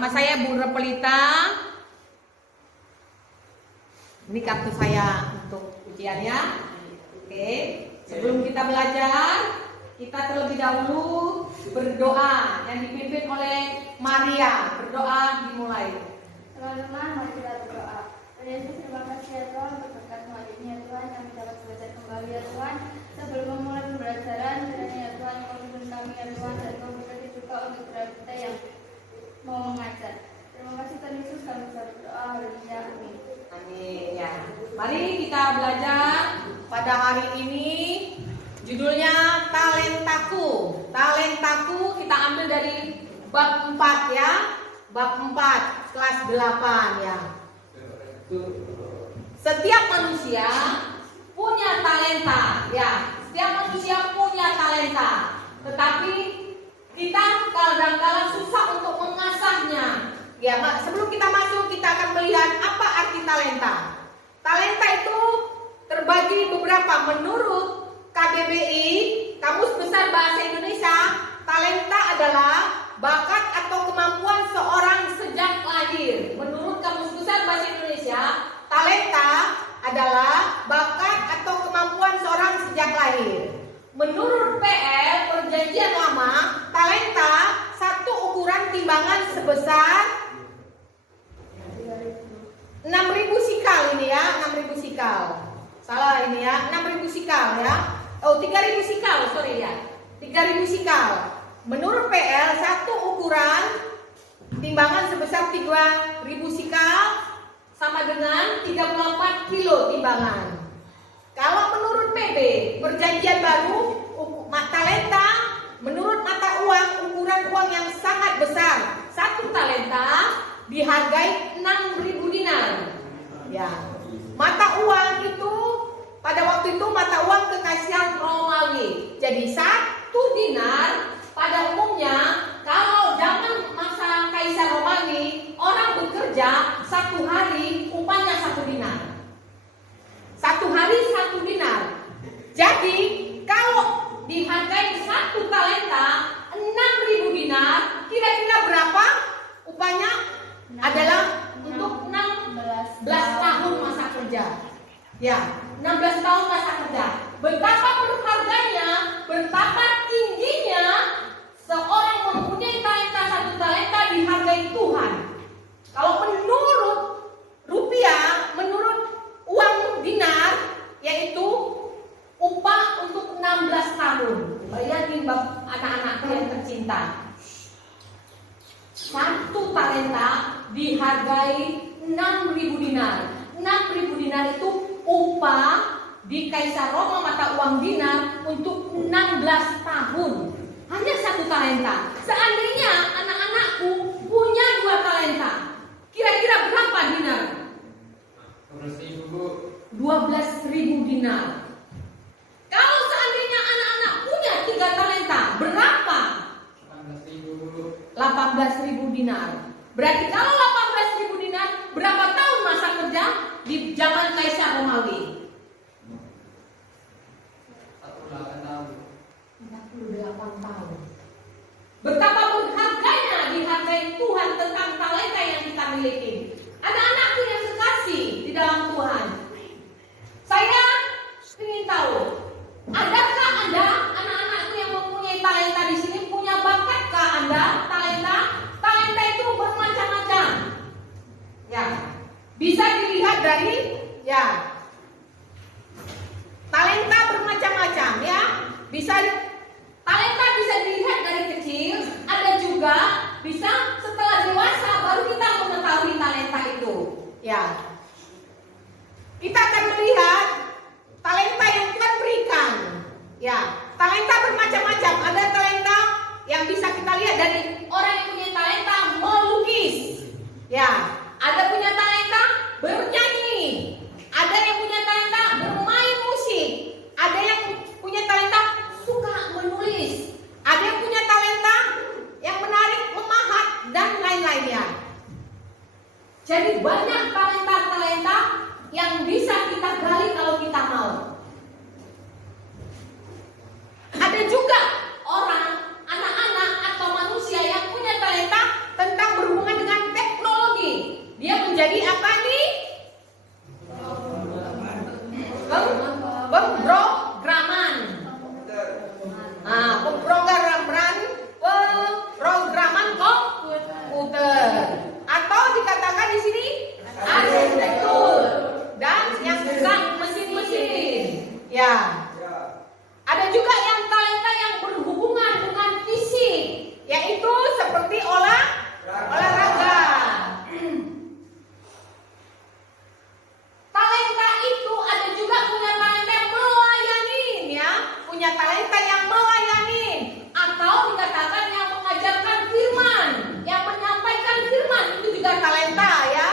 Nama saya Bu Repelita. Ini kartu saya untuk ujiannya. Oke. Sebelum kita belajar, kita terlebih dahulu berdoa yang dipimpin oleh Maria. Berdoa dimulai. Teman-teman, mari kita berdoa. Tuhan Yesus, terima kasih ya Tuhan untuk berkat hari ini ya Tuhan, kami dapat belajar kembali ya Tuhan. Sebelum memulai pembelajaran, kiranya ya Tuhan, Kau pimpin kami ya Tuhan, dan Kau berkati juga untuk kita yang mau mengajar. Terima kasih Tuhan Yesus, kami berdoa haleluya, amin. Amin ya. Mari kita belajar pada hari ini. Judulnya Talentaku. Talentaku kita ambil dari bab 4 ya. Bab 4 kelas 8 ya. Setiap manusia punya talenta ya. Setiap manusia punya talenta. Tetapi kita kadang-kadang susah untuk mengasahnya. Ya, sebelum kita masuk kita akan melihat apa arti talenta. Talenta itu terbagi beberapa menurut KBBI, Kamus Besar Bahasa Indonesia. Talenta adalah bakat atau kemampuan seorang sejak lahir. Menurut Kamus Besar Bahasa Indonesia, talenta adalah bakat atau kemampuan seorang sejak lahir. Menurut PL Perjanjian Lama, talenta satu ukuran timbangan sebesar 6.000 sikal ini ya, 6.000 sikal. Salah ini ya, 6.000 sikal ya. Oh, 3.000 sikal, sorry ya. 3.000 sikal. Menurut PL, satu ukuran timbangan sebesar 3.000 sikal sama dengan 34 kilo timbangan. Kalau menurut PB, Perjanjian Baru, talenta menurut mata uang, ukuran uang yang sangat besar. Satu talenta dihargai 6.000 dinar. Ya. Mata uang itu pada waktu itu mata uang kekaisaran Romawi. Jadi satu dinar pada umumnya kalau zaman masa Kaisar Romawi orang bekerja satu hari upahnya 1 dinar. Satu hari 1 dinar. Jadi kalau dihargai satu talenta 6.000 dinar, kira-kira berapa upahnya? Adalah untuk 16 tahun masa kerja. Ya, 16 tahun masa kerja. Betapa berharganya, betapa tingginya seorang mempunyai talenta, satu talenta dihargai Tuhan. Kalau menurut rupiah, menurut uang dinar, yaitu upah untuk 16 tahun. Bayangin anak-anakku yang tercinta. Satu talenta dihargai 6.000 dinar. 6.000 dinar itu upah di Kaisar Roma mata uang dinar untuk 16 tahun. Hanya satu talenta. Seandainya anak-anakku punya 2 talenta, kira-kira berapa dinar? 12.000 dinar. Kalau seandainya anak-anak punya 3 talenta, berapa? 18.000 dinar. Berarti kalau 18.000 dinar, berapa tahun masa kerja di zaman Kaisar Romawi? 48 tahun. Betapa berharganya dihargai Tuhan tentang talenta yang kita miliki. Anak-anakku yang kekasih di dalam Tuhan, saya ingin tahu, adakah Anda anak-anakku yang mempunyai talenta di sini, punya bakatkah Anda talenta? Talenta itu bermacam-macam. Ya, bisa dilihat dari ya. Talenta bermacam-macam ya. Talenta bisa dilihat dari kecil, ada juga bisa setelah dewasa baru kita mengetahui talenta itu. Ya. Kita akan melihat talenta yang Tuhan berikan. Ya, talenta bermacam-macam. Ada talenta yang bisa kita lihat dari orang yang punya talenta melukis. Ya, ada punya talenta bernyanyi. Ada yang punya talenta bermain musik. Ada yang punya talenta suka menulis. Ada yang punya talenta yang menarik, memahat dan lain-lainnya. Jadi banyak talenta Pemrograman. Nah, pemrograman komputer. Atau dikatakan di sini arsitektur dan yang bukan mesin-mesin. Ya. Ada juga yang talenta yang berhubungan dengan fisik, yaitu seperti olahraga. Talenta itu ada juga punya talenta yang melayani, ya, punya talenta yang melayani, atau dikatakan yang mengajarkan firman, yang menyampaikan firman, itu juga talenta, ya.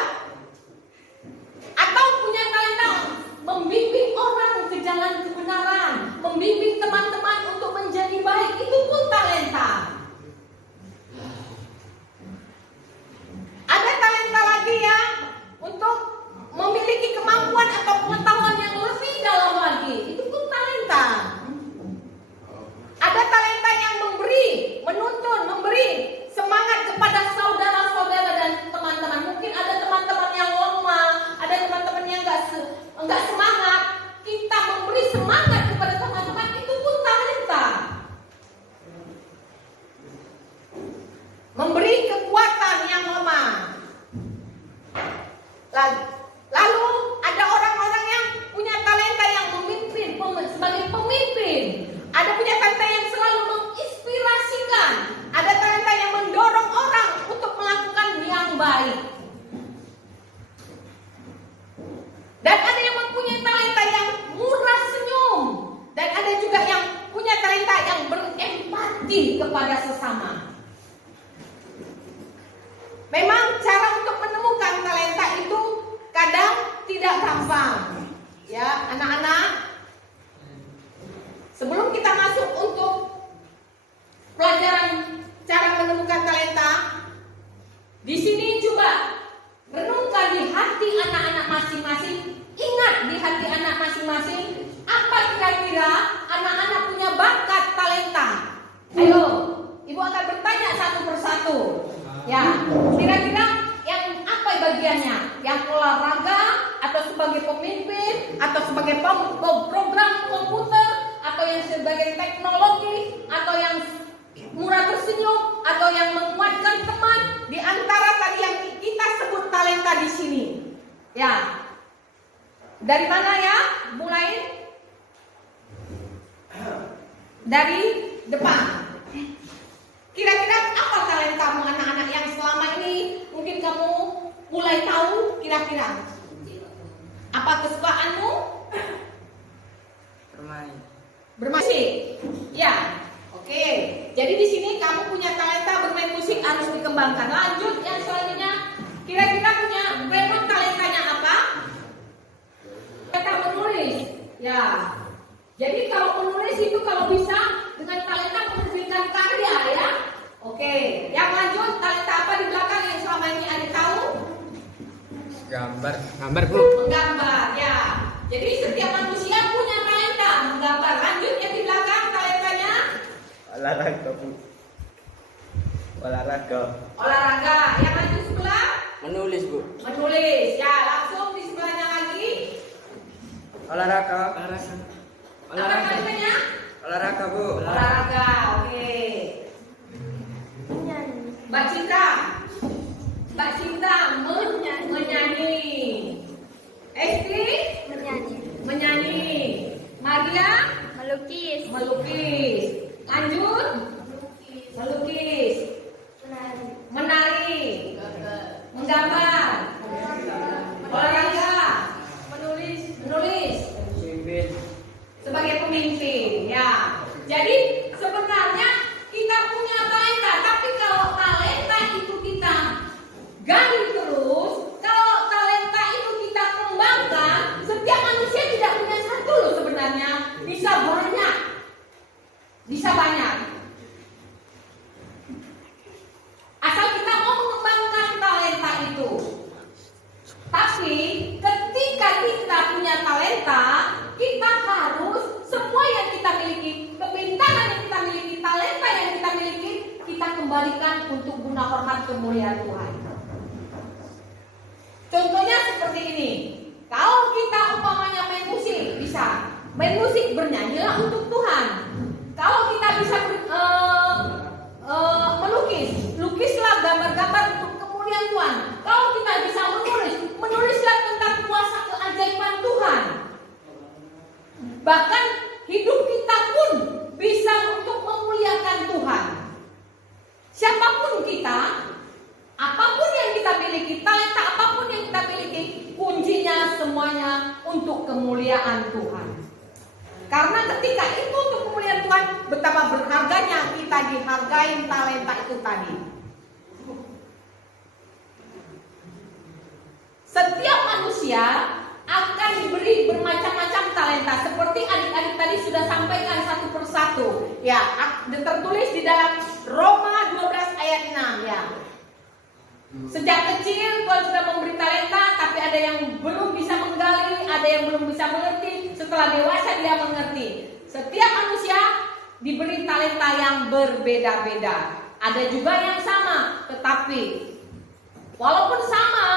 Atau punya talenta membimbing orang ke jalan kebenaran, membimbing teman-teman untuk menjadi baik, itu pun talenta. Ada talenta lagi, ya, untuk memiliki kemampuan atau pengetahuan yang lebih dalam lagi, itu pun talenta. Ada talenta yang menuntun, memberi semangat kepada saudara-saudara dan teman-teman. Mungkin ada teman-teman yang lemah, ada teman-teman yang enggak semangat. Kita memberi semangat kepada teman-teman, itu pun talenta. Memberi kekuatan yang lemah. Lalu ada orang-orang yang punya talenta yang memimpin, sebagai pemimpin. Ada punya talenta yang selalu menginspirasikan. Ada talenta yang mendorong orang untuk melakukan yang baik. Dan ada yang mempunyai talenta yang murah senyum. Dan ada juga yang punya talenta yang berempati kepada sesama. Memang cara untuk menemukan talenta itu kadang tidak gampang. Ya, anak-anak. Sebelum kita masuk untuk pelajaran cara menemukan talenta, di sini coba renungkan di hati anak-anak masing-masing. Ingat di hati anak masing-masing, apa kira-kira anak-anak punya bakat talenta? Ayo, ibu akan bertanya satu persatu. Ya, kira-kira yang apa bagiannya? Yang olahraga, atau sebagai pemimpin, atau sebagai program komputer, atau yang sebagai teknologi, atau yang murah tersenyum, atau yang menguatkan teman? Di antara tadi yang kita sebut talenta di sini. Ya. Dari mana, ya? Mulai dari depan. Kira-kira apa talentamu anak-anak yang selama ini mungkin kamu mulai tahu kira-kira? Apa kesukaanmu? Bermain musik. Ya. Oke. Jadi di sini kamu punya talenta bermain musik, harus dikembangkan. Lanjut yang selanjutnya. Kira-kira punya Raymond talentanya apa? Talenta menulis. Ya. Jadi kalau menulis itu kalau bisa dengan talenta menerbitkan karya, ya. Oke. Yang lanjut talenta apa di belakang yang selama ini ada tahu? Gambar Bu. Menggambar, ya. Jadi setiap manusia punya talenta menggambar. Lanjut yang di belakang talentanya? Olahraga Bu. Olahraga. Yang lanjut sebelah? Menulis Bu. Menulis. Ya, langsung di sebelahnya lagi. Olahraga. Apa talentanya? Olahraga Bu. Olahraga. Oke. Mbak Cinta menyanyi. Esti menyanyi. Maria melukis, lanjut melukis, menari, menggambar, olahraga, menulis, sebagai pemimpin, ya. Jadi sebenarnya kita punya talenta, tapi kalau talenta itu kita gali terus, kalau talenta itu kita kembangkan, setiap manusia tidak punya satu loh sebenarnya, bisa banyak. Asal kita mau mengembangkan talenta itu. Tapi ketika kita punya talenta, kita harus semua yang kita miliki, kepintaran yang kita miliki, talenta yang kita miliki, kita kembalikan untuk guna hormat kemuliaan Tuhan. Contohnya seperti ini. Kalau kita umpamanya main musik, bisa main musik, bernyanyilah untuk Tuhan. Kalau kita bisa melukis, lukislah gambar-gambar untuk kemuliaan Tuhan. Kalau kita bisa menulis, menulislah tentang kuasa keajaiban Tuhan. Bahkan hidup kita pun bisa untuk memuliakan Tuhan. Siapapun kita, apapun yang kita miliki, talenta apapun yang kita miliki, kuncinya semuanya untuk kemuliaan Tuhan. Karena ketika itu untuk kemuliaan Tuhan, betapa berharganya kita dihargai talenta itu tadi. Setiap manusia akan diberi bermacam-macam talenta. Seperti adik-adik tadi sudah sampaikan satu persatu. Ya, tertulis di dalam Roma 12 ayat 6 ya. Sejak kecil Tuhan sudah memberi talenta, tapi ada yang belum bisa menggali, ada yang belum bisa mengerti. Setelah dewasa dia mengerti. Setiap manusia diberi talenta yang berbeda-beda. Ada juga yang sama, tetapi walaupun sama,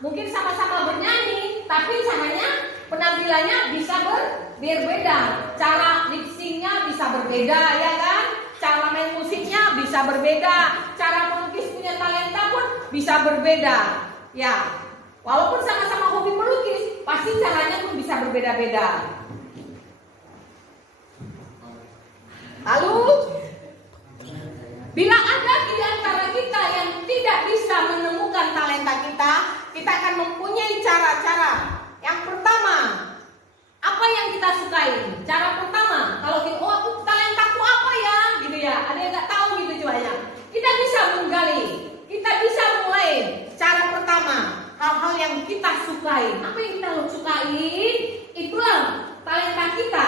mungkin sama-sama bernyanyi, tapi caranya, penampilannya bisa berbeda. Cara lip sync-nya bisa berbeda, ya kan? Cara main musiknya bisa berbeda. Cara melukis punya talenta pun bisa berbeda. Ya, walaupun sama-sama hobi melukis, pasti caranya pun bisa berbeda-beda. Lalu, bila ada di antara kita yang tidak bisa menemukan talenta kita akan mempunyai cara-cara. Yang pertama, apa yang kita sukai? Cara pertama, kalau kita, oh aku talentaku apa ya, gitu ya. Ada yang nggak tahu gitu cuanya. Kita bisa menggali, kita bisa mulai. Cara pertama, hal-hal yang kita sukai. Apa yang kita sukai, itulah talenta kita.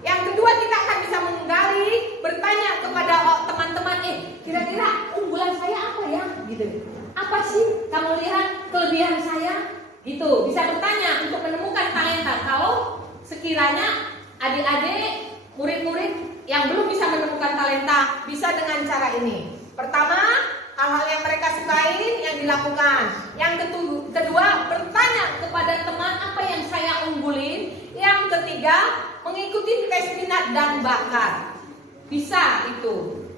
Yang kedua, kita akan bisa menggali, bertanya kepada teman-teman, kira-kira unggulan saya apa ya, gitu. Apa sih kamu lihat kelebihan saya? Gitu, bisa bertanya untuk menemukan talenta. Kalau sekiranya adik-adik, murid-murid yang belum bisa menemukan talenta, bisa dengan cara ini. Pertama, hal-hal yang mereka sukai yang dilakukan. Yang kedua, bertanya kepada teman apa yang saya unggulin. Yang ketiga, mengikuti tes minat dan bakat. Bisa itu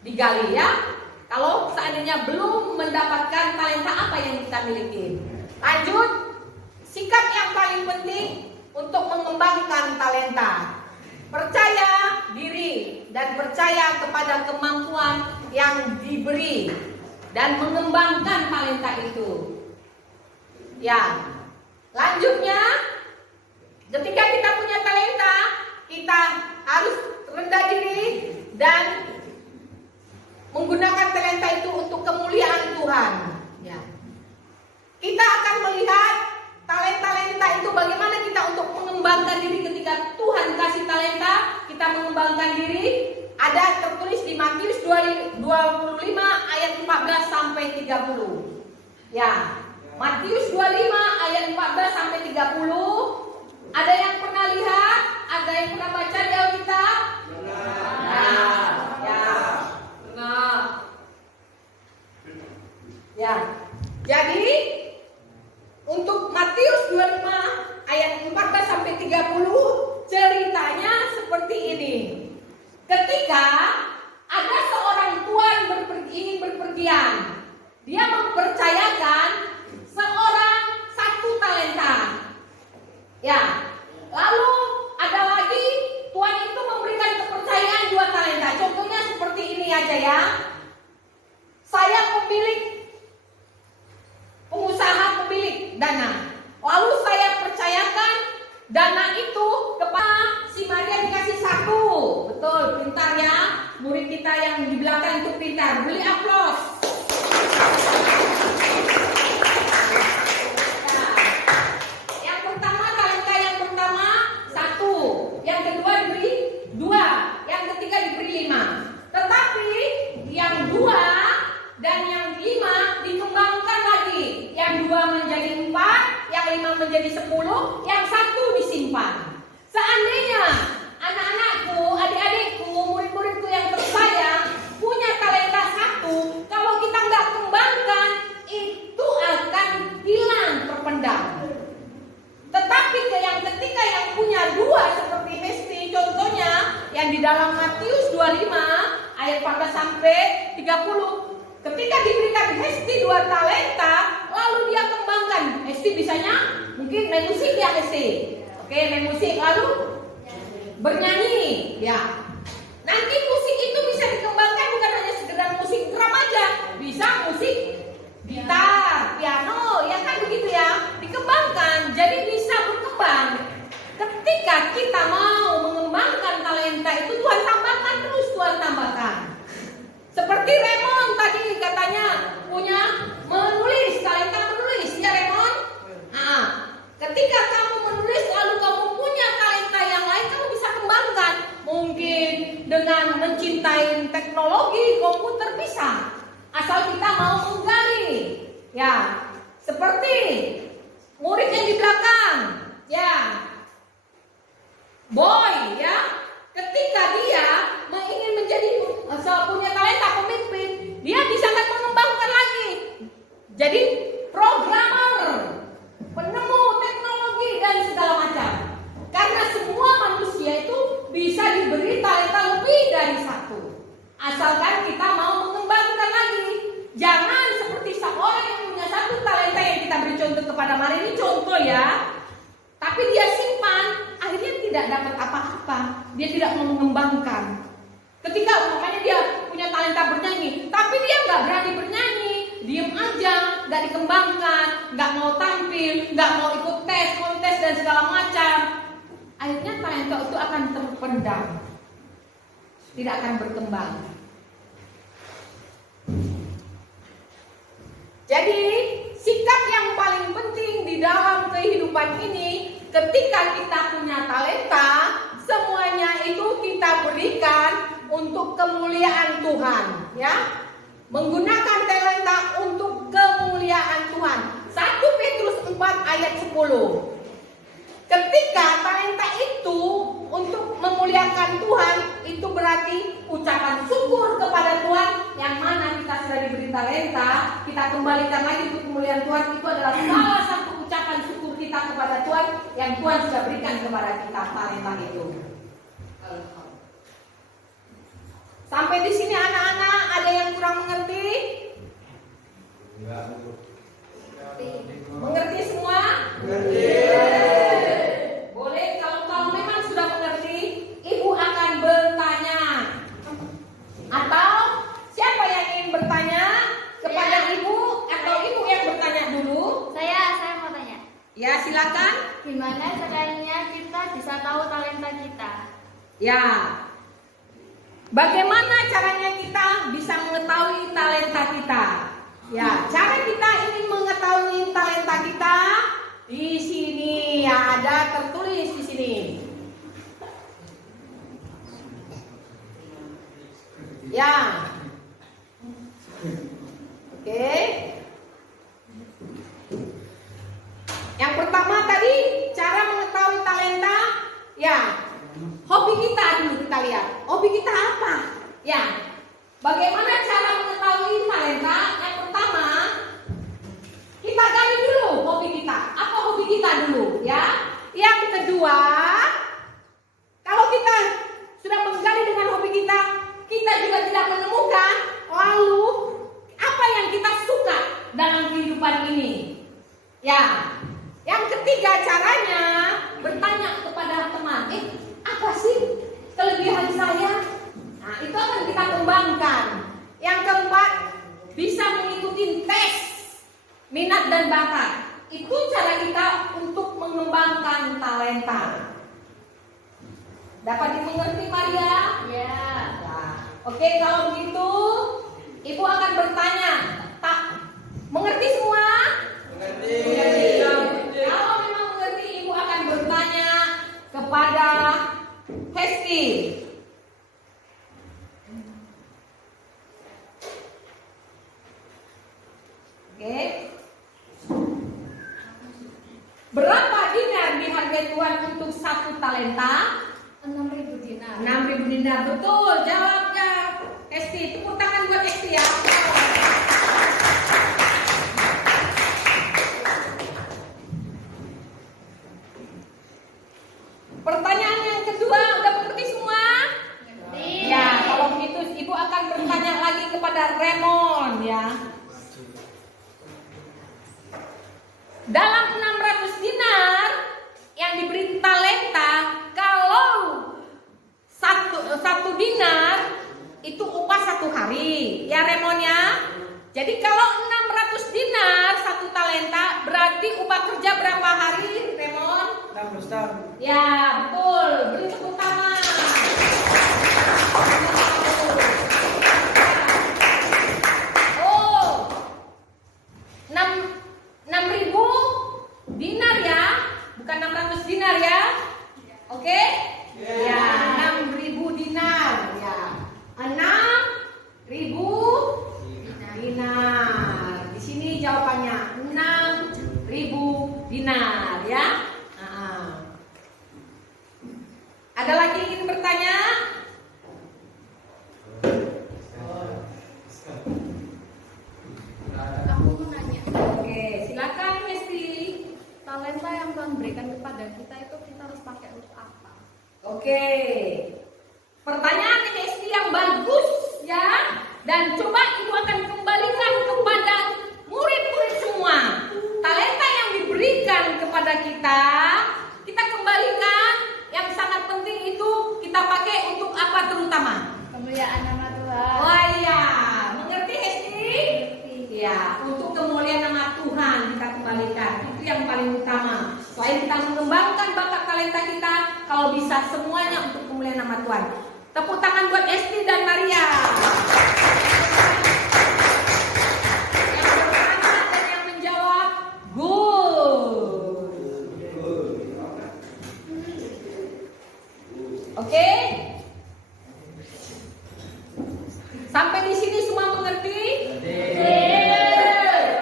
digali ya. Kalau seandainya belum mendapatkan talenta apa yang kita miliki. Lanjut, sikap yang paling penting untuk mengembangkan talenta. Percaya diri dan percaya kepada kemampuan yang diberi dan mengembangkan talenta itu. Ya, lanjutnya, ketika kita punya talenta, kita harus rendah diri dan menggunakan talenta itu untuk kemuliaan Tuhan. Ya. Kita akan melihat talenta-talenta itu bagaimana kita untuk mengembangkan diri ketika Tuhan kasih talenta, kita mengembangkan diri. Ada tertulis di Matius 25 ayat 14 sampai 30. Ya, Matius 25 ayat 14 sampai 30. Ada yang pernah lihat? Ada yang pernah baca di Alkitab? Nah, ya. Nah. Ya. Jadi untuk Matius 25 ayat 14 sampai 30 ceritanya seperti ini. Ketika ada seorang tuan ingin berpergian, dia mempercayakan seorang satu talenta. Ya, lalu ada lagi tuan itu memberikan kepercayaan 2 talenta. Contohnya seperti ini aja ya. Saya pengusaha pemilik dana. Lalu saya percayakan dana itu kepada si Maria dikasih 1. Betul, pintar ya. Murid kita yang di belakang itu pintar. Beli aplaus. Yang pertama, talenta yang pertama 1. Yang kedua diberi 2. Yang ketiga diberi 5. Tetapi yang 2 dan yang 5 dikembangkan lagi. Yang 2 menjadi 4, yang 5 menjadi 10, yang 1 disimpan. Seandainya anak-anakku, adik-adikku, murid-muridku yang tersayang punya talenta 1, kalau kita nggak kembangkan, itu akan hilang terpendam. Tetapi yang ketika yang punya 2 seperti dalam Matius 25 ayat 14 sampai 30. Ketika diberikan Hesti 2 talenta, lalu dia kembangkan. Hesti bisanya mungkin main musik ya Hesti. Oke, main musik lalu bernyanyi ya. Nanti musik itu bisa dikembangkan bukan hanya sekedar musik drum aja, bisa musik gitar, piano, ya kan begitu ya, dikembangkan, jadi bisa berkembang. Ketika kita mau mengembangkan talenta itu, Tuhan tambahkan terus, Tuhan tambahkan. Seperti Raymond tadi katanya punya menulis, talenta menulis, ya Raymond. Ketika kamu menulis lalu kamu punya talenta yang lain, kamu bisa kembangkan. Mungkin dengan mencintai teknologi komputer bisa, asal kita mau menggali. Ya, seperti murid yang di belakang, ya, boy, ya, ketika dia ingin menjadi punya talenta pemimpin, dia bisa mengembangkan lagi. Jadi programmer, penemu teknologi dan segala macam. Karena semua manusia itu bisa diberi talenta lebih dari satu. Asalkan kita mau mengembangkan lagi. Jangan seperti seorang yang punya satu talenta yang kita beri contoh kepada Maria, ini contoh ya. Tapi dia simpan, akhirnya tidak dapat apa-apa. Dia tidak mau mengembangkan. Ketika umpamanya dia punya talenta bernyanyi, tapi dia nggak berani bernyanyi, diem aja, nggak dikembangkan, nggak mau tampil, nggak mau ikut tes, kontes dan segala macam. Akhirnya talenta itu akan terpendam, tidak akan berkembang. Jadi sikap yang paling penting di dalam kehidupan ini, ketika kita punya talenta, semuanya itu kita berikan untuk kemuliaan Tuhan, ya. Menggunakan talenta untuk kemuliaan Tuhan. 1 Petrus 4 ayat 10. Ketika talenta itu untuk memuliakan Tuhan, itu berarti ucapan syukur kepada Tuhan. Yang mana kita sudah diberi talenta, kita kembalikan lagi untuk kemuliaan Tuhan. Itu adalah salah satu ucapan syukur kita kepada Tuhan yang Tuhan sudah berikan kepada kita, talenta itu. Sampai di sini anak-anak ada yang kurang mengerti? Mengerti semua? Mengerti. Boleh, kalau memang sudah mengerti, ibu akan bertanya. Atau siapa yang ingin bertanya kepada ibu, atau ibu yang bertanya dulu? Saya mau tanya. Ya, silakan. Gimana caranya kita bisa tahu talenta kita? Ya. Bagaimana caranya kita bisa mengetahui talenta kita? Ya, cara kita ingin mengetahui talenta kita di sini ya, ada tertulis di sini. Ya. Oke. Yang pertama tadi cara mengetahui talenta, ya. Hobi kita dulu kita lihat. Hobi kita apa? Ya. Bagaimana cara mengetahui talenta? Yang pertama, kita gali dulu hobi kita. Apa hobi kita dulu, ya? Yang kedua, kalau kita sudah menggali dengan hobi kita, kita juga tidak menemukan lalu apa yang kita suka dalam kehidupan ini. Ya. Yang ketiga caranya bertanya kepada teman, apa sih kelebihan saya? Nah, itu akan kita kembangkan. Yang keempat, bisa mengikuti tes minat dan bakat. Itu cara kita untuk mengembangkan talenta. Dapat dimengerti Maria? Ya. Nah, oke, kalau begitu ibu akan bertanya. Tak mengerti semua? Mengerti. Kalau memang mengerti, ibu akan bertanya kepada Hesti. Oke. Berapa dinar dihargai Tuhan untuk satu talenta? 6.000 dinar. 6.000 dinar, betul. Jawabnya Hesti. Tepuk tangan buat Hesti ya. Pertanyaan yang kedua, udah mengerti semua? kepada Raymond ya. Dalam 600 dinar yang diberi talenta, kalau satu dinar itu upah 1 hari ya Raymond ya. Jadi kalau 600 dinar 1 talenta berarti upah kerja berapa hari Raymond? 60 tahun. Ya betul, beri tepuk tangan. Oh, 6.000 dinar ya, bukan 600 dinar ya. Oke? Ya, 6.000 dinar ya. 6.000 dinar. Di sini jawabannya 6.000 dinar ya. Ada lagi yang ingin bertanya? Aku mau nanya. Oke, silakan Mesti. Talenta yang Tuhan berikan kepada kita itu kita harus pakai untuk apa? Oke. Pertanyaan Mesti yang bagus ya. Dan coba ibu akan kembalikan kepada murid-murid semua. Talenta yang diberikan kepada kita kembalikan. Yang sangat penting itu kita pakai untuk apa terutama? Kemuliaan nama Tuhan. Oh iya, mengerti Hesti? Ya, untuk kemuliaan nama Tuhan kita kembalikan. Itu yang paling utama. Selain kita mengembangkan bakat talenta kita, kalau bisa semuanya untuk kemuliaan nama Tuhan. Tepuk tangan buat Hesti dan Maria. Yang bertanya dan yang menjawab, good. Oke? Sampai di sini semua mengerti?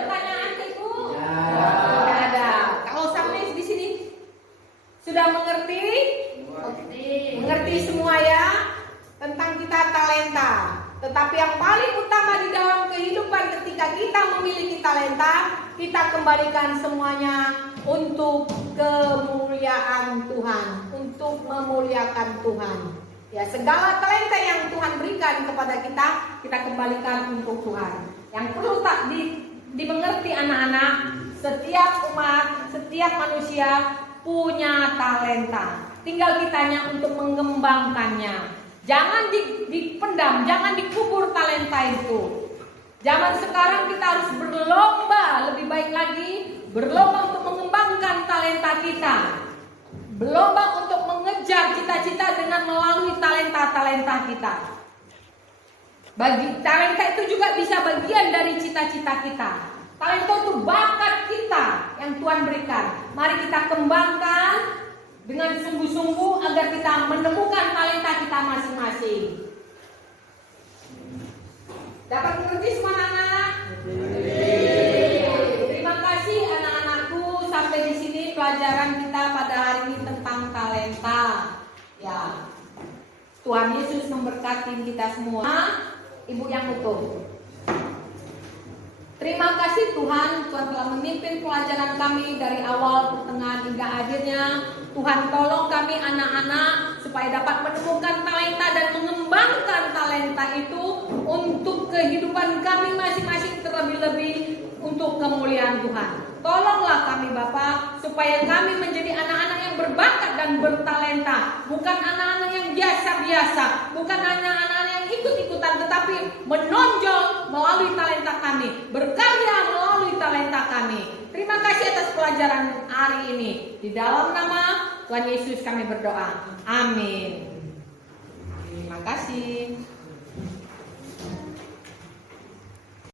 Pertanyaan Ibu? Tidak ada. Kalau sampai di sini sudah mengerti? Mengerti semua ya tentang kita talenta. Tetapi yang paling utama di dalam kehidupan ketika kita memiliki talenta, kita kembalikan semuanya untuk kemuliaan Tuhan, untuk memuliakan Tuhan. Ya, segala talenta yang Tuhan berikan kepada kita, kita kembalikan untuk Tuhan. Yang perlu tak dimengerti anak-anak, setiap umat, setiap manusia punya talenta. Tinggal kitanya untuk mengembangkannya. Jangan dipendam, jangan dikubur talenta itu. Zaman sekarang kita harus berlomba, lebih baik lagi berlomba untuk mengembangkan talenta kita. Berlomba untuk mengejar cita-cita dengan melalui talenta-talenta kita. Bagi talenta itu juga bisa bagian dari cita-cita kita. Talenta itu bakat kita yang Tuhan berikan. Mari kita kembangkan dengan sungguh-sungguh agar kita menemukan talenta kita masing-masing. Dapat mengerti semua anak-anak? Terima kasih anak-anakku, sampai di sini pelajaran kita pada hari ini tentang talenta. Ya, Tuhan Yesus memberkati kita semua. Ibu yang utuh. Terima kasih Tuhan, Tuhan telah memimpin pelajaran kami dari awal, pertengahan hingga akhirnya. Tuhan tolong kami anak-anak supaya dapat menemukan talenta dan mengembangkan talenta itu untuk kehidupan kami masing-masing, terlebih-lebih untuk kemuliaan Tuhan. Tolonglah kami Bapa supaya kami menjadi anak-anak yang berbakat dan bertalenta, bukan anak-anak yang biasa-biasa, bukan anak-anak yang ikut-ikutan, tetapi menonjol melalui talenta kami, berkarya melalui talenta kami. Terima kasih atas pelajaran hari ini. Di dalam nama Tuhan Yesus kami berdoa. Amin. Terima kasih.